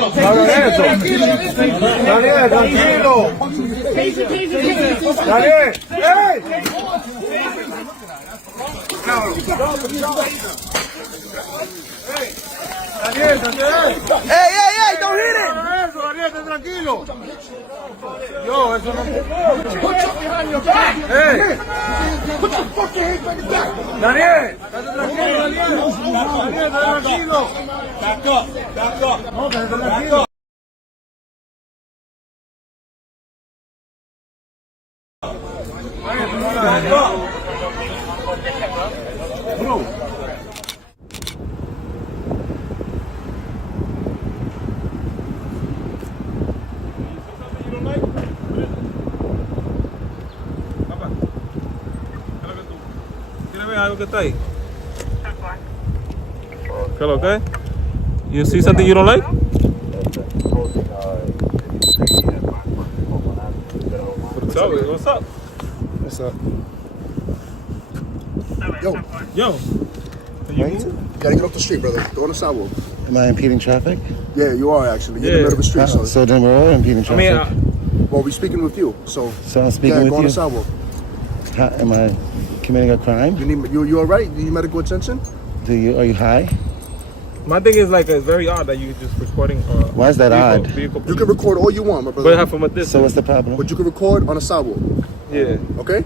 Daniel, tranquilo. Daniel, ¡ey! Daniel, Hey, don't hit it! eso, Daniel, esté tranquilo. Yo, eso no. ¡Ey! Daniel, estate tranquilo, Daniel. Daniel, estate tranquilo. Back up. No, estate tranquilo. Algo que está ahí. ¿Qué lo que? You see something you don't like? Tell me, what's up? What's up? Yo. You gotta get off the street, brother. Go on the sidewalk. Am I impeding traffic? Yeah, you are actually. You're in the middle of the street, so. So then we're all impeding I mean, traffic. Well, we're speaking with you, so. So I'm speaking go on the with you. sidewalk. Am I committing a crime? You all right? You need medical attention? Are you high? my thing is like it's very odd that you just recording. Why is that odd? Vehicle You can record all you want, my brother. but have from a distance. So what's the problem? But you can record on the sidewalk, Yeah. okay?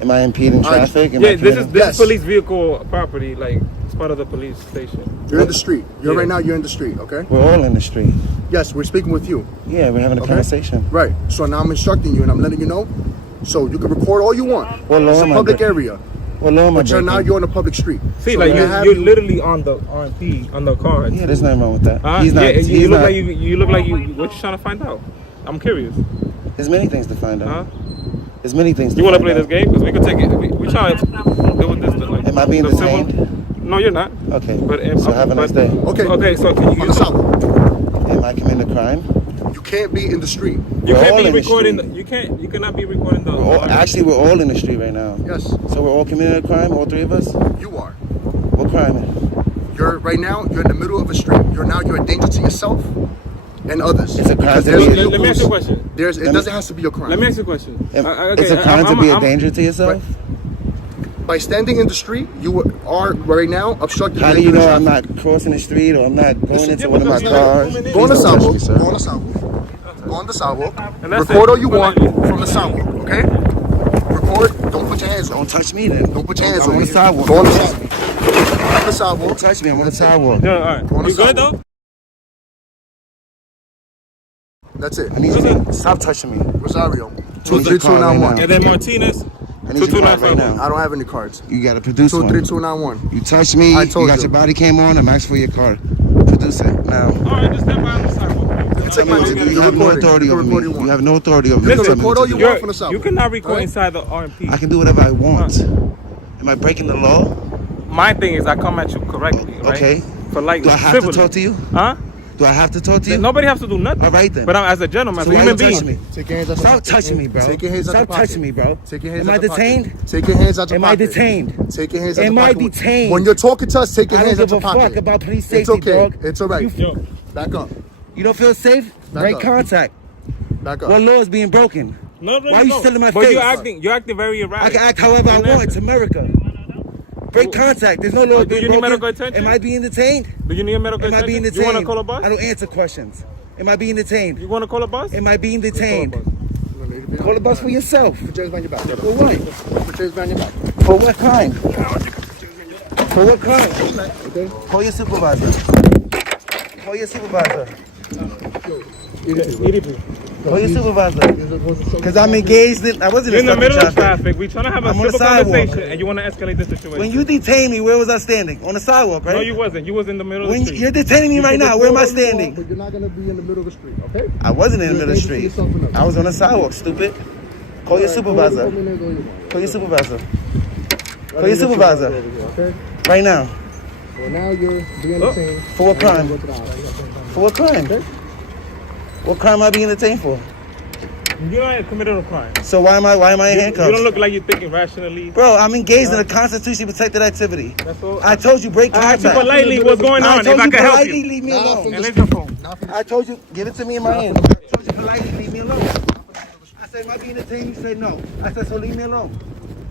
Am I impeding traffic? Am I Yeah, this is committing- this police vehicle property. Like it's part of the police station. You're in the street. Yeah. Right now, you're in the street, okay? We're all in the street. Yes, we're speaking with you. Yeah, we're having a Okay. conversation. Right. So now I'm instructing you and I'm letting you know. So you can record all you want. What law It's a am I public breaking? area. What law am I But you're now breaking? you're on a public street. See, So like they have you're you- literally on the RP on the car. Yeah, there's nothing wrong with that. He's not. Yeah, you look like you look like you. What you trying to find out? I'm curious. There's many things to find out. Huh? There's many things. You want to find play out. this game? Because we can take it. We trying to deal with this. Like, Am I being the civil- detained? No, you're not. Okay. But So have a nice day. Okay. Okay, so can On you? the sidewalk. Am I committing a crime? You can't be in the street. You We're can't all be in the recording. street. You can't. You cannot be recording the. Actually, we're all in the street right now. Yes, So we're all committing a crime, all three of us? you are. What crime? You're right now. You're in the middle of a street. You're a danger to yourself and others. It's a crime Because to there's be- vehicles- Let me ask you a question. It doesn't have to be a crime. Let me ask you a question. It's a crime to be a danger to yourself? By standing in the street, you are right now obstructing. How do you know I'm traffic. not crossing the street or I'm not going into one of my because cars? you're- Go on the Please don't touch me, sidewalk. sir. Go on the sidewalk. Go on the sidewalk. And that's Record it. all you But want like- from the sidewalk. Okay. Record. Don't put your hands on. Don't touch me then. Don't put your hands I'm on on me. the sidewalk. Go on the sidewalk. On the sidewalk. Don't touch me. I'm on the sidewalk. Yeah, all right. On the You good sidewalk. though? That's it. I need you to stop touching me. Rosario. I need your card right 23291. now. And then Martinez. I need your card right 2295. now. I don't have any cards. You got to produce one. 23291. You touched me. I You told got you. your body cam on. I'm asking for your card. Produce it now. All right, just step by on the sidewalk. Take my name. You You're have no recording. authority You over can me. record all you You want. have no authority over me. Listen, Tell me record what all to you do. want from the sidewalk. You cannot record Alright? inside the RMP. I can do whatever I want. Am I breaking the law? My thing is I come at you correctly, right? Okay. For like Do I have civilly. to talk to you? Huh? Do I have to talk to you? Nobody has to do nothing. All right then. But I'm, as a gentleman, So as a why human you being. touching me? Take your hands out. Stop touching me, bro. Take your hands out Stop your pocket. touching me, bro. Take your hands Am out I your pocket. detained? Take your hands out your Am I pocket. detained? Take your hands out Am your I pocket. detained? When you're talking to us, take your I hands don't out your give a pocket. fuck about police It's safety, okay. dog. It's all right. Yo, Back up. You don't feel safe? Break up. contact. Back up. What law is being broken? no, Why you still in my but face? you're acting very I erratic. can act however I And want. It's America. Break contact. There's no law Do being you need broken. medical attention? Am I being detained? Do you need medical Am I being attention? detained? You want to call a bus? I don't answer questions. Am I being detained? You want to call a bus? Am I being detained? Call Call a bus for yourself. Put your hands behind your back. For what? Put your hands behind your back. For what crime? For what crime? Okay. Call your supervisor. Call your supervisor. Call your supervisor. Because I'm engaged in, I wasn't You're in the in middle of traffic. traffic. We're trying to have a I'm on the civil sidewalk. conversation, and you want to escalate the situation. When you detained me, where was I standing? On the sidewalk, right? No, you wasn't. You was in the middle of When the street. you're detaining me right now, where am I But standing? you're not going to be in the middle of the street, okay? I wasn't in the middle of the You're street. dangerous to yourself enough. I was on the sidewalk, stupid. Call your supervisor. Call me names all you want. Call your supervisor. I'll Call your get you supervisor. over here, okay? Right now. Well, now you're being detained. For what crime? Go to the house. For what crime? What crime am I being detained for? You don't committed a crime. So why am I in You handcuffs? don't look like you're thinking rationally. Bro, I'm engaged in a constitutionally protected activity. That's all. I told you break I asked you contact. politely what's going I on. told If I you can help politely you. leave me Now alone. from And the leave your street. phone. Not for the I told you, give it to me in my hand. I told you politely, leave me alone. I said, am I being detained? You said no. I said, so leave me alone.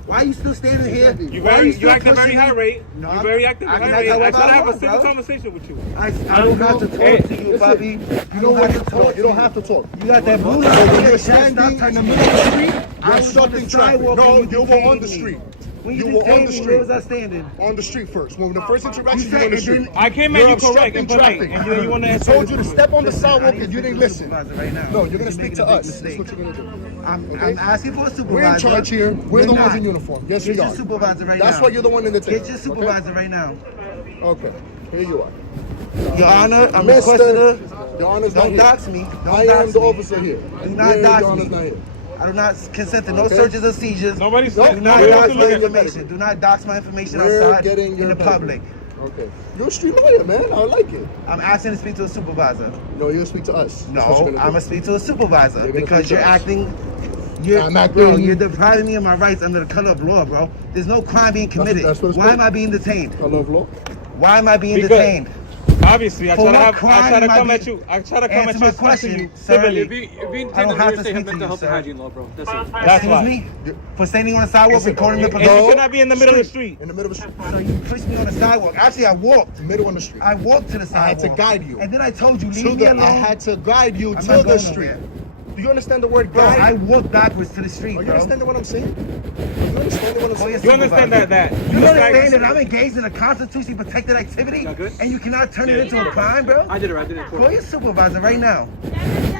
Why are you still standing here? You Why are very, still you acting very pushing me? irate. No, you I'm- very acting I can irate. act I try to have a however I civil want, bro. conversation with you. I don't have to talk to you, Bobby. You know what? You don't have to talk. You got that blue So light. when you're standing in the middle of the street, I you're was on the obstructing traffic. sidewalk No, when you were detained on the me. street. When You you were on detained the me, street. where was I standing? On the street first. When the first You interaction, you said were on the it street. didn't- I came at You're you correct obstructing and polite, traffic. and you want to I answer. told you to step on the sidewalk I and you didn't need to listen. supervisor right now. No, you're gonna You're speak making to a big us. That's mistake. what you're gonna do. I'm Okay? asking for a supervisor. We're in charge here. We're You're the ones not. in uniform. Yes, Get we your are. supervisor right That's now. why you're the one in the tail. Get your supervisor right now. Okay. Here you are. Your Honor, I'm Mr. requesting Your Honor's not don't here. dox me. Don't I dox am the me. officer here. Do not Your dox Honor's me. not here. I do not consent to no Okay. searches or seizures. Nobody's Do not nobody wants dox to my look at information. Do not dox my information We're outside getting in your the medical. public. Okay. You're a street lawyer, man. I like it. I'm asking to speak to a supervisor. No, you'll speak to us. That's what No, you're I'm gonna gonna speak to a supervisor You're gonna because speak you're to us. acting. I'm acting- Bro, you're depriving me of my rights under the color of law, bro. There's no crime being committed. that's what it's Why called. am I being detained? do. Color of law. Why am I being Because- detained? Obviously, I For try to what have. I crime try to am I come being- at you. I try to come Answer at my you, speak to question, you sir. civilly. If you I intend don't to have to say speak to mental you, health and sir. hygiene law, bro. That's it. That's Excuse why. me? For standing on the sidewalk recording the And police. you cannot be in the middle of the street. In the middle of the street. So you pushed me on the sidewalk. Actually, I walked. Middle of the street. I walked to the sidewalk. I had to guide you. And then I told you, leave To me the, alone. I had to guide you I'm to not the going street. nowhere. Do you understand the word Bro, guide? I walked backwards to the street, Are you bro. understanding what I'm saying? You understand what I'm saying? You understand that You just understand like- that I'm engaged in a constitutionally protected activity That good? and you cannot turn it into a crime, bro? I did it. I did it. Call your supervisor right now.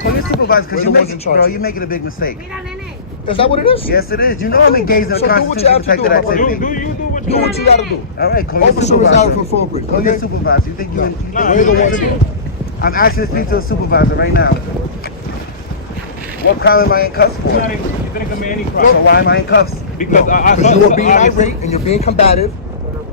Call your supervisor We're because the ones in charge bro, here. you're making a big mistake. Is that what it is? Yes, it is. You know I'm engaged in a So do what you constitutionally have to do, protected my brother. activity. Do you do what you Do want what you gotta do. All right, call your Officer is supervisor. out for full brief. Call your Okay? supervisor. You think you? We're the ones here. I'm asking to speak to a supervisor right now. What crime am I in cuffs for? You didn't commit any So crime. why am I in cuffs? Because I Because saw you were being obviously- irate and you're being combative.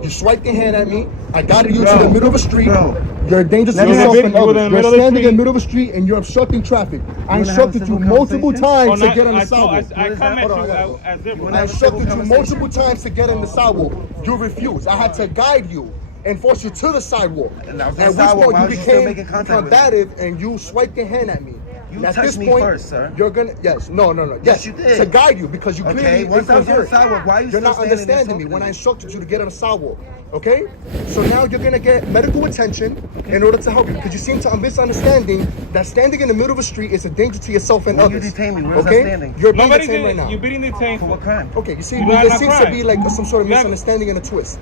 You swiped your hand at me. I guided you to Bro. the middle of a street. Bro. You're a danger to Let me yourself have- and you were in others. the You're middle of the standing in the street. middle of the street and you're obstructing traffic. I wanna have a instructed you civil multiple conversation? times Oh, to get on the I sidewalk. come at Hold on, you I gotta go. as zero. I instructed you multiple times to get on the sidewalk. You refused. I had to guide you and force you to the sidewalk. And I was on At the which sidewalk. point Why you was you still became making contact with me? combative and you swiped your hand at me. You And at touched this me point, first, sir. You're gonna no. Yes, you did. To guide you because you Okay, clearly once I was on the incoherent. sidewalk, why are you You're still not standing there understanding me talking when to I me? instructed you to get on the sidewalk. Okay? So now you're gonna get medical attention in order to help you because you seem to misunderstanding that standing in the middle of a street is a danger to yourself and When you others. detain me, where was I okay? standing? You're being Nobody detained right did. now. You're being detained For what crime? Okay, you see, You there have no seems to crime. be like some sort of You have- misunderstanding and a twist.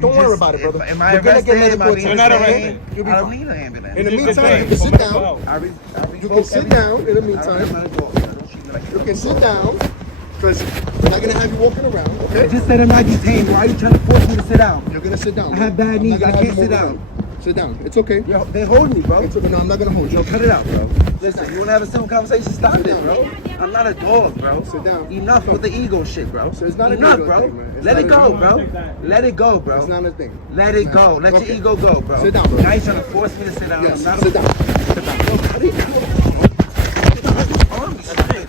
Don't You worry just- about it, brother. Am I You're gonna arrested? get Am medical I being You're not attention. arrested. detained? You'll be I don't fine. need an ambulance. In the You're meantime, detained you can for sit medical down. help. You can sit down in the meantime. You can sit down because we're not gonna have you walking around. I Okay? just said I'm not detained. Why are you trying to force me to sit down? You're gonna sit down. I have bad I'm not knees. gonna I have can't you sit move down. around. Sit down. It's okay. Yo, they hold me, bro. It's okay. No, I'm not gonna hold you. Yo, cut it out, bro. Listen, you wanna have a simple conversation? Stop it, bro. I'm not a dog, bro. Sit down. Enough with the ego shit, bro. So it's not an Enough, ego bro. thing, man. It's Let not it an go, ego bro. Let it go, bro. It's not a thing. Let it go. Let Okay. your ego go, bro. Sit down, bro. Now you're trying to force me to sit down. Yes. I'm not Sit down. Sit down. What are you doing?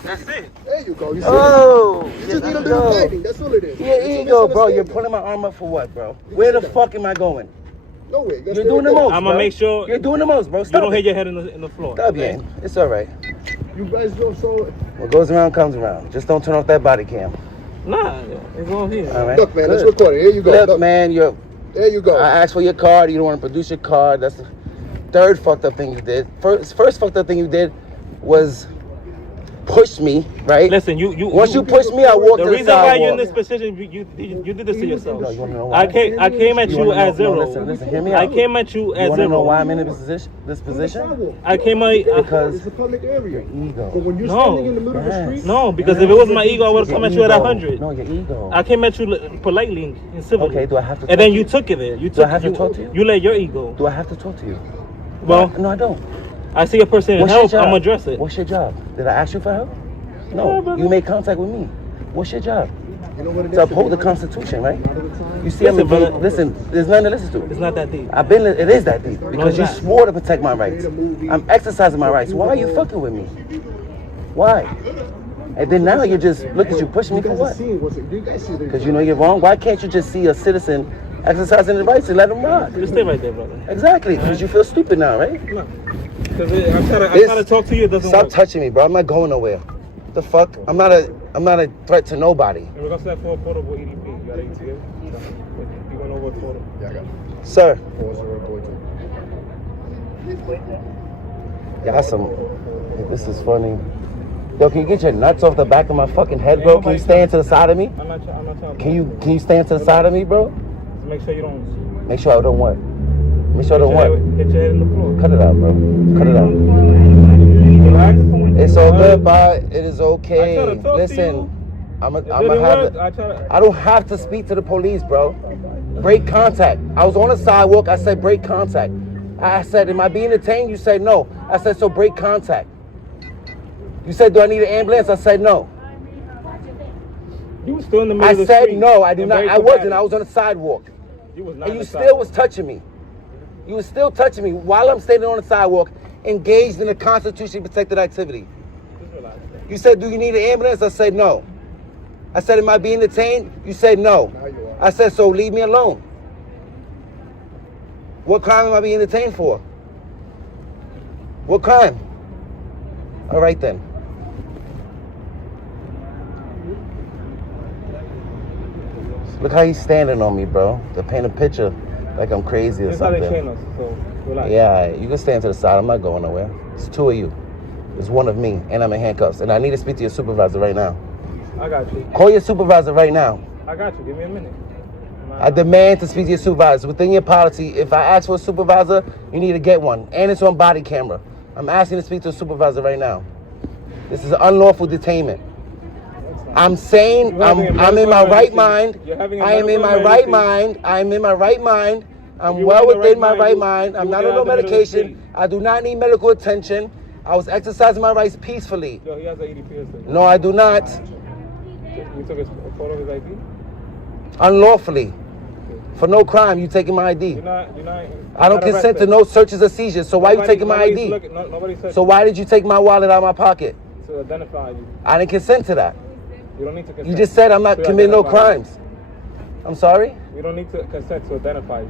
That's it. There you go. You see? Oh, You just need a little guiding. That's all it is. your It's a ego, bro. You're misunderstanding. pulling my arm up for what, bro? Where the fuck am I going? No way. That's You're what doing it the is. most, I'ma bro. make sure You're doing the most, bro. You Stop don't it. hit your head in the floor. Stop, yeah. It's all right. You guys go so. What goes around comes around. Just don't turn off that body cam. Nah, it's all here. All right. Look, man. Let's Good. record it. Here you go. Look, Look. man, you're. There you go. I asked for your card. You don't want to produce your card. That's the third fucked up thing you did. First fucked up thing you did was push me, right? Listen, you Once you pushed me, I walked the to the reason why you're in sidewalk. this position, you did this to yourself. No, you wanna know why? I came at you wanna as know- zero. no, listen, hear me I out. came at you You as want to know zero. why I'm in this position? I came at Because It's a public area. ego. But when you're No. standing in the middle of the Yes. street, no, because if it was my ego, I would have come at you at 100. No, your ego. I came at you politely and civilly. Okay, do I have to And then talk you to took it there. You Do I took. have to talk to you? You let your ego. Do I have to talk to you? Well, No, I don't. I see a person in What's your help. job? I'm gonna address it. What's your job? Did I ask you for help? Yeah, No, brother. you made contact with me. What's your job? you know what it is. To uphold the Constitution, right? You see, Listen, I'm being, brother. listen. There's nothing to listen to. It's not that deep. I've been. It is that deep because you it's not. swore to protect my rights. I'm exercising my rights. Why are you fucking with me? Why? And then now you just look at you pushing me for what? You guys see Because you know you're wrong. Why can't you just see a citizen exercising his rights and let him rock? Just stay right there, brother. Exactly. Because you feel stupid now, right? No. Because I'm trying to talk to you. It doesn't Stop work. touching me, bro. I'm not going nowhere. The fuck? I'm not a threat to nobody. In regards to that portable EDP, you got ATM? You going over photo? Yeah, I got it. Sir. 4042. Y'all some. This is funny. Yo, can you get your nuts off the back of my fucking head, bro? Can you stand to the side of me? I'm not trying. Can you stand to the side of me, bro? Just make sure you don't. Make sure I don't what? Make sure I don't what? Hit your head in the floor. Cut it out, bro. Cut it out. Relax. It's all good, bye. It is okay. I try to talk to Listen, you. I'm It gonna didn't have work. it. I don't have to speak to the police, bro. Break contact. I was on the sidewalk. I said break contact. I said, am I being detained? You said no. I said, so break contact. You said, do I need an ambulance? I said no. You were still in the middle I of the said street. no. I do and not. very I wasn't. combative. I was on the sidewalk. You was not And on you the still sidewalk. was touching me. You was still touching me while I'm standing on the sidewalk, engaged in a constitutionally protected activity. Just relax. You said, do you need an ambulance? I said no. I said, am I being detained? You said no. Now you are. I said, so leave me alone. What crime am I being detained for? What crime? All right then. Look how he's standing on me, bro. To paint a picture like I'm crazy or That's how they something. train us. So relax. Yeah, you can stand to the side. I'm not going nowhere. It's two of you. There's one of me, and I'm in handcuffs. And I need to speak to your supervisor right now. I got you. Call your supervisor right now. I got you. Give me a minute. I demand to speak to your supervisor. Within your policy, if I ask for a supervisor, you need to get one. And it's on body camera. I'm asking to speak to a supervisor right now. This is an unlawful detainment. I'm saying You're having a I'm in my medical right emergency. mind. You're having a I am in medical my right emergency. mind. I'm in my right mind. I'm you well were in the within right my right mind, mind. I'm you not would on no get out the middle of the medication. street. I do not need medical attention. I was exercising my rights peacefully. Yo, he has an EDP. No, I do not. We took a photo of his ID. Unlawfully. For no crime, you taking my ID. You're not I don't consent to no searches or seizures. So why you taking my ID? Nobody said So why did you take my wallet out of my pocket? to identify you. I didn't consent to that. You don't need to consent. You just said I'm not to committing no identify you. crimes. I'm sorry? You don't need to consent to identify you.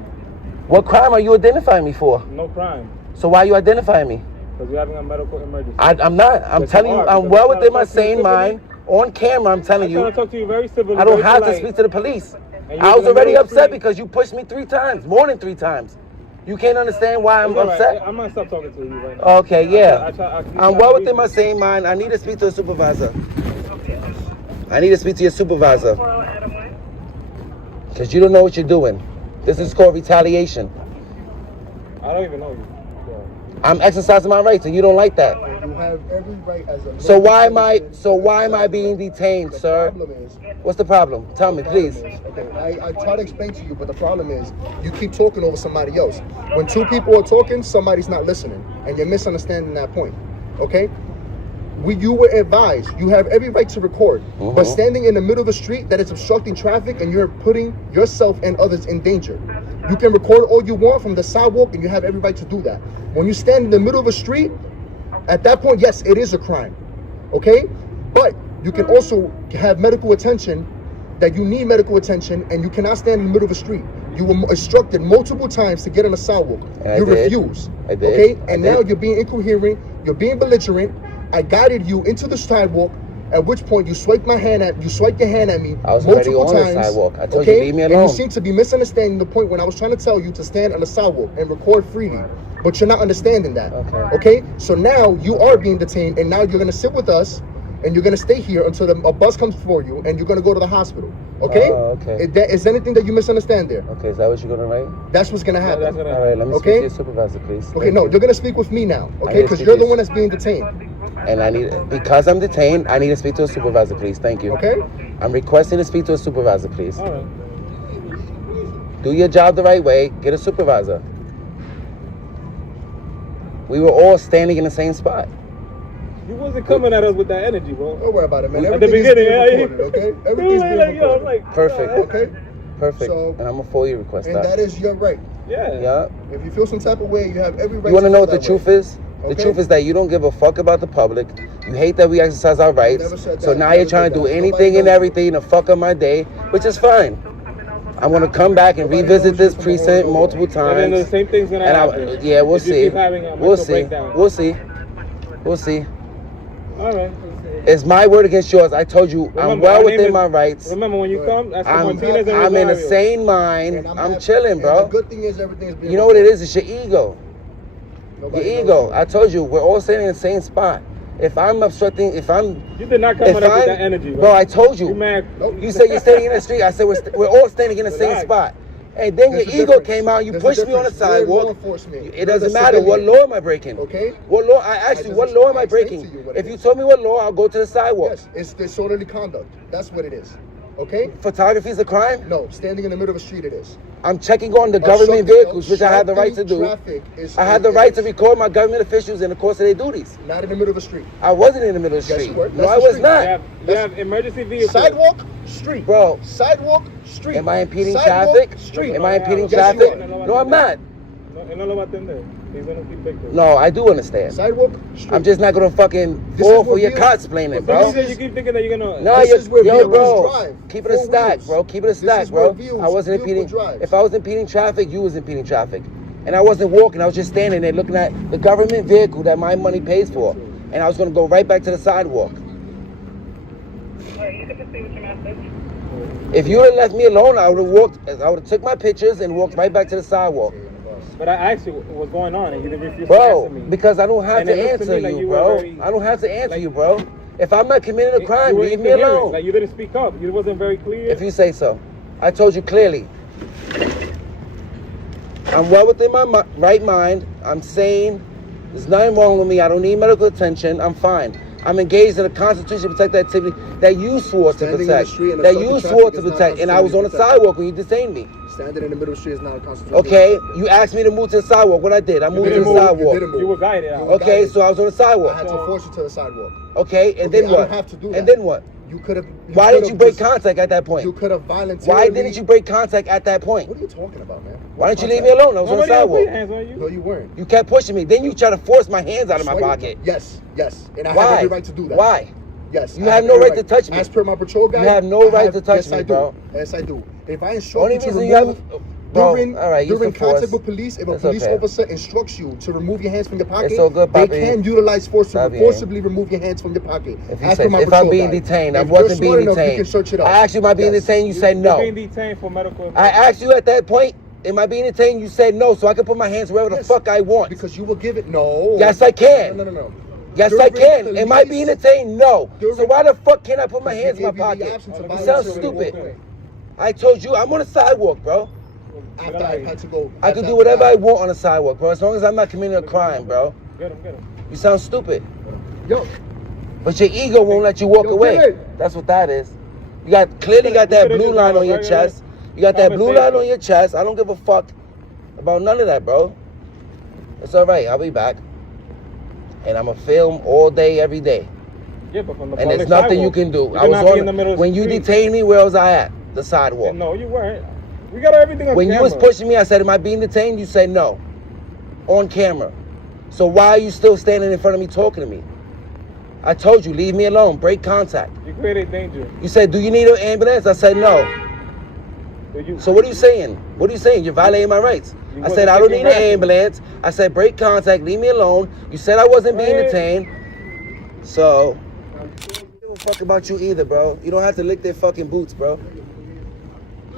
What crime are you identifying me for? No crime. So why are you identifying me? Because you're having a medical emergency. I'm not. I'm Yes, telling you you, are, I'm because well I'm within my trying to talk to you sane mind. On camera, I'm telling I'm trying to you. talk to you very civilly. I don't very have to polite. speak to the police. And I you're was in the already middle of the upset street. because you pushed me 3 times, more than 3 times. You can't understand why I'm It's all right. upset? I'm gonna stop talking to you right now. Okay, yeah. I I'm well within my sane mind. I need to speak to a supervisor. I need to speak to your supervisor. Because you don't know what you're doing. This is called retaliation. I don't even know you. I'm exercising my rights and you don't like that. You have every right as a So why am I being detained, sir? The problem is, What's the problem? Tell me, please. okay, I try to explain to you, but the problem is you keep talking over somebody else. When 2 people are talking, somebody's not listening, and you're misunderstanding that point. Okay? You were advised you have every right to record, but standing in the middle of the street that is obstructing traffic and you're putting yourself and others in danger. You can record all you want from the sidewalk, and you have every right to do that. When you stand in the middle of a street, at that point, yes, it is a crime. Okay? But you can also have medical attention, that you need medical attention, and you cannot stand in the middle of a street. You were instructed multiple times to get on the sidewalk. And I You did. refused. I did. Okay? I And did. now you're being incoherent, you're being belligerent. I guided you into the sidewalk, at which point you swiped your hand at me I was already multiple on the times. sidewalk. I told you, leave me And alone. you seem to be misunderstanding the point when I was trying to tell you to stand on the sidewalk and record freely. But you're not understanding that. Okay? So now you are being detained, and now you're gonna sit with us, and you're gonna stay here until a bus comes for you, and you're gonna go to the hospital. Okay? Oh, okay. Is there anything that you misunderstand there? Okay, is that what you're gonna write? That's what's gonna That's happen. gonna All right, let me speak Okay. to your supervisor, please. Okay, Thank no, you. you're gonna speak with me now. I Okay? need to Because speak you're to the you. one that's being detained. And because I'm detained, I need to speak to a supervisor, please. Thank you. Okay? I'm requesting to speak to a supervisor, please. All right. Do your job the right way. Get a supervisor. We were all standing in the same spot. You wasn't coming at us with that energy, bro. Don't worry about it, man. At the Everything is beginning, being yeah, recorded, okay? You Everything's were being like, yo, I'm recorded. like, Perfect. Okay? Perfect. So- And I'm gonna fully request And that. that is your right. yeah. Yeah. If you feel some type of way, you have every right. You want to know feel what the that truth way. is? The Okay. truth is that you don't give a fuck about the public. You hate that we exercise our rights. Never said So that. now Never you're trying said to do that. anything Nobody and knows. everything to fuck up my day, which is fine. I'm gonna come back and revisit this precinct multiple And then times. the same thing's gonna happen. Yeah, we'll If you see. keep having a We'll mental see. breakdown. We'll see. We'll see. All right. It's my word against yours. I told you, I'm Remember, well our name within is- my rights. Remember, when you come, that's for I'm Martinez and in a Rosario. sane mind. And I'm happy. chilling, And bro. the good thing is everything is being You know what it is? It's your ego. Your Nobody knows ego. that. I told you, we're all standing in the same spot. If I'm obstructing, if I'm, You did not come if with us with I'm, that energy, bro, I told you. You mad? You said you're standing in the street. I said we're all standing in the same Relax. spot. Hey, then There's your a ego difference. came out. You There's a pushed me on the difference. You're law sidewalk. enforcement. It You're doesn't the matter. What civilian. law am I breaking? Okay? What law? I asked you, just- what law am I I explained to breaking? you what If it you is. told me what law, I'll go to the sidewalk. Yes, it's disorderly conduct. That's what it is. Okay? Photography is a crime. No, standing in the middle of the street it is. I'm checking on the government vehicles, which I have the right to do. I have the right to record my government officials in the course of their duties. Not in the middle of the street. I wasn't in the middle of the Yes, street. you were. No, That's I the was street. not. You have emergency vehicles. Sidewalk, street. Bro. Sidewalk, street. Am I impeding Sidewalk, traffic? Street. Am I impeding Yes, you traffic? are. No, I'm not. No, no lo va a atender. He's gonna keep pictures. No, I do understand. Sidewalk, street. I'm just not gonna fucking This fall is for what your vehicles- cosplaying it, For some bro. reason, you keep thinking that you're gonna. No, This is where yo, vehicles bro. drive. Keep it a Four stack, wheels. bro. Keep it a This stack, is where bro. vehicles- I wasn't vehicle impeding. drives. If I was impeding traffic, you was impeding traffic, and I wasn't walking. I was just standing there looking at the government vehicle that my money pays for, and I was gonna go right back to the sidewalk. If you would have left me alone, I would have walked. I would have took my pictures and walked right back to the sidewalk, But I asked you what's going on, and you refused to bro. answer me. Because I don't have And to it looks to answer me like you, you were bro. very- I don't have to answer like- you, bro. If I'm not committing a crime, You were leave me incoherent. alone. Like you didn't speak up. You wasn't very clear. If you say so. I told you clearly. I'm well within my right mind. I'm sane. There's nothing wrong with me. I don't need medical attention. I'm fine. I'm engaged in a Constitution protected activity that you swore to Standing in the protect. street and That you obstructing swore traffic to is not protect. And I was on the constitutionally sidewalk when you detained me. Standing in the middle of the street is not a constitutional. Okay, you asked me to move to the sidewalk. What I did, I moved to didn't the move. You sidewalk. didn't move. You were guided out. You were Okay, guided. so I was on the I sidewalk. had to force you to the sidewalk. Okay, and Okay, then I what? don't have to do And that. then what? You could have. Why did you break contact at that point? You could have voluntarily. Why didn't you break contact at that point? What are you talking about, man? Why didn't you leave me alone? I was on the Nobody else put sidewalk. hands on you. No, you weren't. You kept pushing me. Then you try to force my hands out of my Swear you- pocket. Yes, yes. And I Why? have every right to do that. Why? Yes. You I have no every right to touch me. As per my patrol guide. You have no I right to touch yes, me, I do. bro. Yes, I do. If I instruct Only you to reason remove, you have, bro. during, All right, use during the force. contact with police, if a It's police okay. officer instructs you to remove your hands from your pocket, so good, they Papi. can utilize force to Stop forcibly remove your hands from your pocket. If you As say, per my if patrol I'm being guide. detained, I If wasn't you're being smart enough, detained. You can search it up. I asked you, am I being Yes. detained? You said You're no. being detained for medical. I asked you at that point, am I being detained? You said no, so I can put my hands wherever the Yes. fuck I want. Because you will give it. No. Yes, I can. No. Yes, During I can. Am I police- being detained? No. So During- why the fuck can't I put my Because hands we in my gave you the pocket? option to You voluntarily sound walk stupid. away. I told you, I'm on the sidewalk, bro. After I had to go. I can do whatever I want on the sidewalk, bro, as long as I'm not committing a crime, bro. Get him, get him. You sound stupid. Yo, But your ego won't let you walk Yo, away. Billy. That's what that is. You got clearly got that blue line on your chest. You got that blue line on your chest. I don't give a fuck about none of that, bro. It's all right. I'll be back. And I'm going to film all day, every day. Yeah, but from the And public there's nothing you sidewalk. can do. You I was cannot be in the middle on of when the you street. detained me. Where was I at? The sidewalk. No, you weren't. We got everything on When camera. you was pushing me, I said, "Am I being detained?" You said no. On camera. So why are you still standing in front of me talking to me? I told you, leave me alone. Break contact. You created danger. You said, "Do you need an ambulance?" I said no. You, So what are you saying? What are you saying? You're violating my rights. You I said, wasn't "I don't taking need an action. ambulance." I said, "Break contact. Leave me alone." You said I wasn't being Right. detained. So I don't give a fuck about you either, bro. You don't have to lick their fucking boots, bro.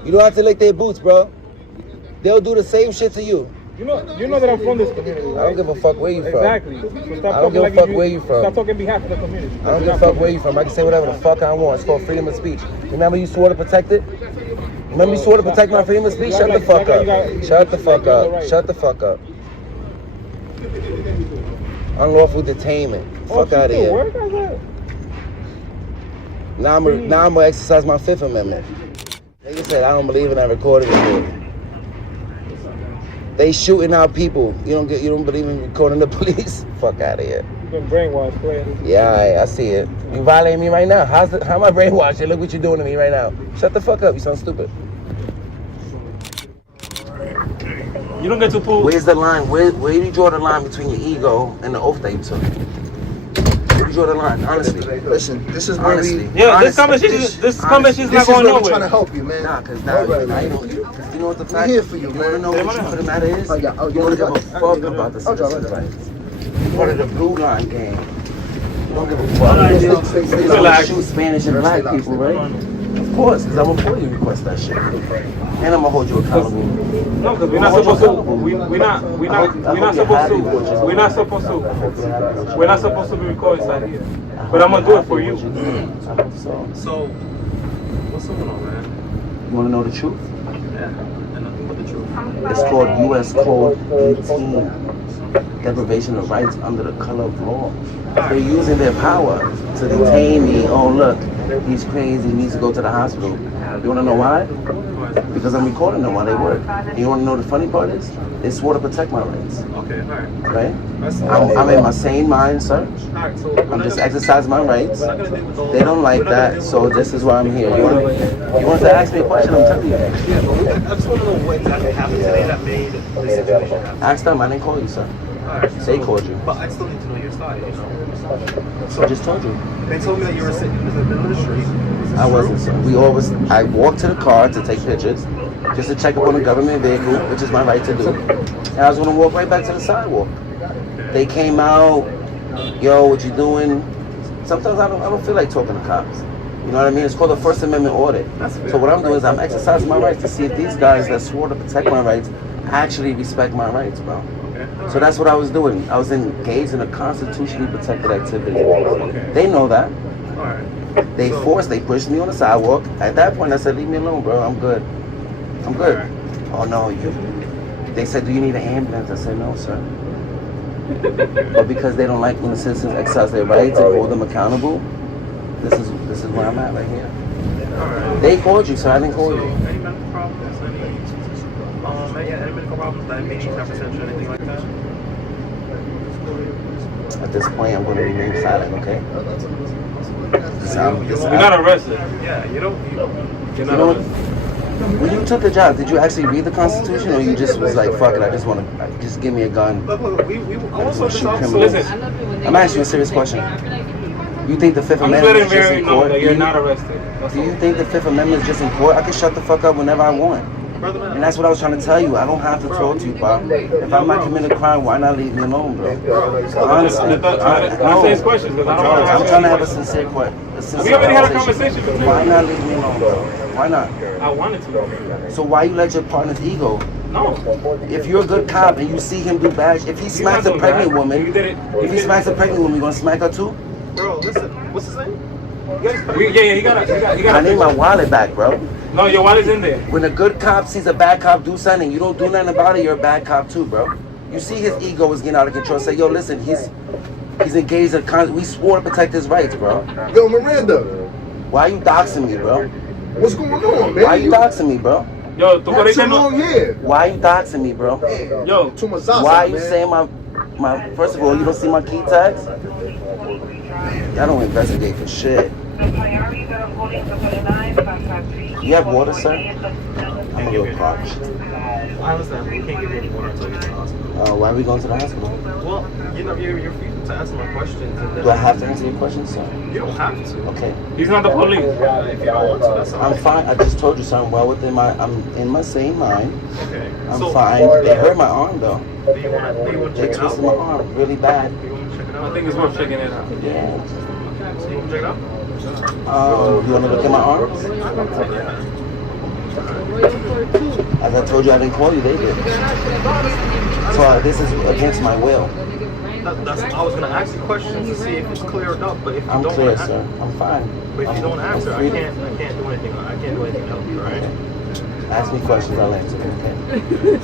You don't have to lick their boots, bro. They'll do the same shit to you. you know that I'm from this community, I right? don't give a fuck where you from. Exactly. So stop I don't talking give a like fuck where you from. Stop talking on behalf of the community. I don't give a fuck where you from. I can say whatever the fuck I want. It's called freedom of speech. Remember you swore to protect it? Remember you swore to protect my freedom of speech? Shut the fuck up. Shut the fuck up. Shut the fuck up. Unlawful detainment. Fuck out of here. Now I'm gonna exercise my Fifth Amendment. Nigga said I don't believe in that recording shit. They shooting out people. You don't believe in recording the police? Fuck out of here. You've been brainwashed, player. Yeah, I see it. You violating me right now. How am I brainwashed? Look what you're doing to me right now. Shut the fuck up. You sound stupid. You don't get to pull. Where's the line? Where do you draw the line between your ego and the oath that you took? Where you draw the line, honestly. Listen, this is where Honestly. we. Yeah, honestly, this conversation's not This is going where we're trying to nowhere. help you, man. Nah, cause All right, now you man. know what the fact here for you, wanna man. know what the truth of the matter is? Oh, yeah. Oh, You don't give a yeah. fuck about the I'll drive citizens' it. rights. Part of the blue line gang. You don't give a fuck. Stay You low. don't shoot Spanish and black people, right? Of course, because I'm gonna pull you request that shit. And I'm gonna hold you accountable. No, because we're not supposed to. We're not supposed to be recording inside here. But I'm gonna do it for you. I hope so. So, what's going on, man? You wanna know the truth? Yeah, and nothing but the truth. It's called U.S. Code 18, deprivation of rights under the color of law. They're using their power to detain me. Oh, look, he's crazy, he needs to go to the hospital. You want to know why? Because I'm recording them while they work. And you want to know the funny part is? They swore to protect my rights, Okay, alright. right? That's I'm in my sane mind, sir. Alright, so I'm just exercising my rights. we're not gonna deal with all They don't like that, so this is why I'm here. You want to ask me a question? I'm telling you. Yeah, but I just want to know what exactly happened today that made this situation happen. Ask them, I didn't call you, sir. Alright, They called you. But I still need to know your side, you know? I just told you. They told me that you were sitting in the middle of the street. Is this I true? wasn't, sir. I walked to the car to take pictures, just to check up on the government vehicle, which is my right to do. And I was gonna walk right back to the sidewalk. They came out, yo, what you doing? Sometimes I don't feel like talking to cops. You know what I mean? It's called a First Amendment audit. So what I'm doing is I'm exercising my rights to see if these guys that swore to protect my rights actually respect my rights, bro. So that's what I was doing. I was engaged in a constitutionally protected activity. They know that. Alright. They pushed me on the sidewalk. At that point, I said, leave me alone, bro. I'm good. I'm good. Oh, no, they said, do you need an ambulance? I said, no, sir. But because they don't like when the citizens exercise their rights and hold them accountable, this is where I'm at right here. Alright. They called you, sir. I didn't call So, you. any medical problems? Any medical problems? Diabetes, hypertension, anything like that? At this point, I'm going to remain silent, okay? You're not arrested. Yeah, you're You not know what? When you took the job, did you actually read the Constitution, or you just was like, fuck it, I just want to, just give me a gun? Look, we also Shoot just criminals. Listen, I'm asking you a serious question. You think the Fifth I'm just Amendment letting is just Mary in know court? that you're not arrested. That's Do all. you think the Fifth Amendment is just in court? I can shut the fuck up whenever I want. Brother, man. And that's what I was trying to tell you. I don't have to talk to you, bro. If I'm not committing a crime, why not leave me alone, bro? Honestly. Can I say his questions? Because I don't want to I'm trying to have a sincere question. We already had a conversation with me. Why not leave me alone, bro? Why not? I wanted to. So why you let your partner's ego? No. If you're a good cop and you see him do bad, if he smacks a doing pregnant bad. woman, You did it. if he smacks a pregnant woman, you gonna smack her too? Bro, listen, what's his name? Yeah, you gotta. I need my wallet back, bro. No, your wallet's in there. When a good cop sees a bad cop do something, you don't do nothing about it, you're a bad cop too, bro. You see his ego is getting out of control. Say, yo, listen, he's engaged in we swore to protect his rights, bro. Yo, Miranda, Why you doxing me, bro? what's going on, man? Why you doxing me, bro? Yo, tú Not too ahorita long no. here. Why you doxing me, bro? Yo, Too much sauce, Why you man. saying my first of all, you don't see my key tags? Y'all don't investigate for shit. You have water, sir? I'm a little parched. I understand, we can't give you any water until you get to the hospital. Why are we going to the hospital? Well, you're free to answer my questions. And then Do I have to answer your questions, sir? You don't have to. Okay. he's not the police. If you don't want to, that's all I'm right. fine. I just told you, sir. I'm in my same mind. Okay. I'm So, fine. They hurt my arm though. Do you want to They check it out? twisted my arm really bad. Do you want to check it out? I think it's worth checking it out. Yeah. So you want to check it out? You want to look at my arms? Yeah. As I told you, I didn't call you. They did. So this is against my will. I was gonna ask you questions to see if it's cleared up, but if you I'm don't clear, wanna sir. I'm fine. But if you don't I'm answer, free. I can't do anything. I can't do anything else, right? Ask me questions. I'll answer. Okay.